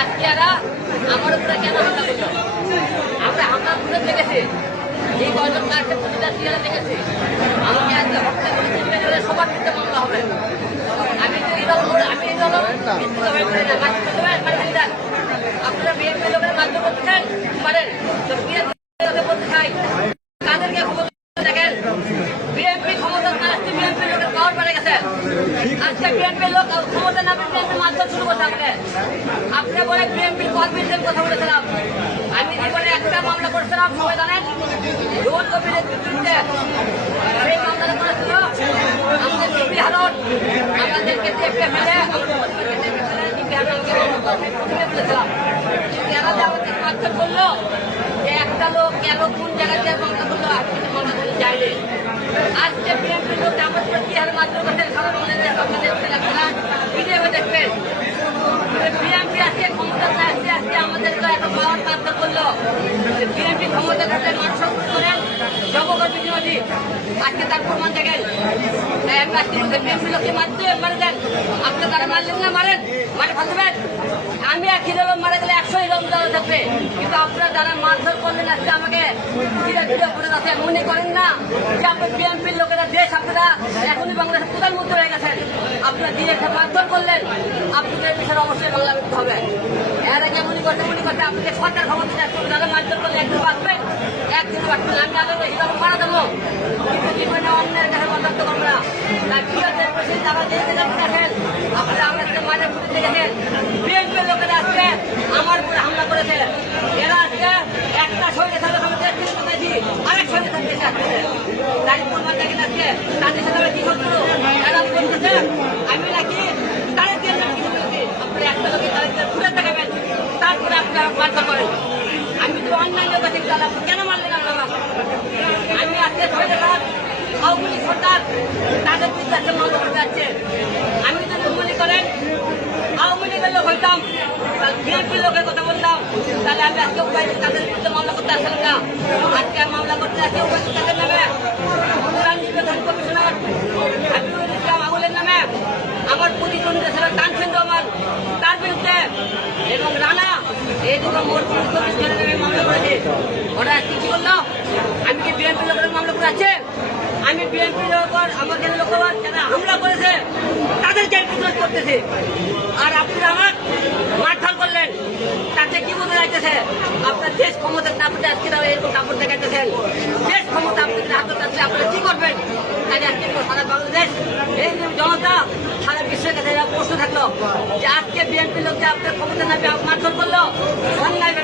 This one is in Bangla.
আজকে এরা আমার উপরে কেন হামলা করল? আমরা হামলা করে দেখেছি এই কয়জন তারকে প্রতিটা সিয়ারা দেখেছি? আমাকে আজকে হত্যা করে চিন্তা সবার ক্ষেত্রে মামলা হবে। আমি এই দল আমি এই দল না, মাটি করতে পারেন, মাটি করে দেন। আপনারা বিএনপি লোকের মাধ্যমে করতে চান? পারেন। তো বিএনপি লোকে চাই কাদেরকে ক্ষমতা দেখেন। বিএনপি ক্ষমতা না আসছে বিএনপি লোকের পাওয়ার বেড়ে গেছে। আজকে বিএনপি লোক ক্ষমতা না বিএনপি মাধ্যমে শুরু করতে আমাকে আপনি বলে বিএনপির কর্মীদের কথা বলেছিলাম। আমাদের আমাদের মারধর করল যে একটা লোক কেন কোন জায়গায় যে মামলা করল আমি কিন্তু মামলা করে যাইনি আজকে বিএনপি লোক আমাদের কি হারে মারধর করতে খাবার মনে নেই আপনাদের আপনারা ভিডিও দেখবেন বিএনপি আজকে ক্ষমতা আসছে আজকে আমাদের তো এত পাওয়ার মারধর করল বিএনপি আজকে তার প্রমাণ দেখেন বিএনপি লোককে মারতে? মারে দেন আপনি তারা মারলেন না, মারেন। মারে ফেলবেন আমি এক হিরো মারা গেলে একশো হিরো দেওয়া থাকবে। কিন্তু আপনারা যারা মারধর করলেন আজকে আমাকে করে যাচ্ছে মনে করেন না যে আপনার বিএনপির লোকেরা, দেশ আপনারা এখনই বাংলাদেশের প্রধানমন্ত্রী হয়ে গেছেন। আপনারা দিয়ে মারধর করলেন। আপনাদের বিষয়ে অবশ্যই বাংলা হবে। এর আগে মনে করতে মনে করতে আপনাকে সরকার ক্ষমতা যারা মারধর করলে আপনারা আমাদের মাঝে ফুটে দেখেন লোকেরা আজকে আমার হামলা করেছে। এরা আজকে একটা শরীরে থাকলে পেয়েছি, আরেক শরীরে থাকতে তাই প্রমাণ দেখেন আজকে সাথে আমরা কি করছ এরা আমি নাকি তাদের আমি একটা লোকে তাদের দিয়ে ঘুরে দেখাবেন। তারপরে আপনারা বার্তা করেন। আমি তো অন্যান্য কাছে কেন মারলেন আপনারা? আমি আজকে ধরে দেখান আওয়ামী লীগ সরকার তাদের বিরুদ্ধে মামলা করতে যাচ্ছে আমি যদি মনে করেন, আওয়ামী লোক হইতাম বিএনপির লোকের কথা বলতাম, তাহলে আমি আজকে তাদের বিরুদ্ধে মামলা করতে আসলাম না। আজকে আর মামলা করতে আসছি উপায় তাদের নামে কোরআন নির্বাচন কমিশনার হাবিবুল ইসলাম আবুলের নামে আমার প্রতিদ্বন্দ্বী ছিল তানসেন রহমান তার বিরুদ্ধে এবং রানা এই দুটো মোট চব্বিশ জনের নামে মামলা করেছে ওরা কি কি করল আমি কি বিএনপি লোকের মামলা করে আছে আমি বিএনপি লোকর আমাকে লোকবার যারা হামলা করেছে, তাদেরকে প্রতিরোধ করতেছে। আর আপনি আমার মারধর করলেন। তাতে কি বোঝা যাইতেছে? আপনার দেশ ক্ষমতা না আপনি আজকে এরকম কাপড় দেখাইতেছেন। দেশ ক্ষমতা আপনাদের হাতে থাকলে আপনারা কি করবেন? তাই আজকে সারা বাংলাদেশ, এই জনতা, সারা বিশ্বের কাছে প্রশ্ন থাকল যে আজকে বিএনপি লোক যে আপনার ক্ষমতা না পেয়ে মারধর করল। অন্যায়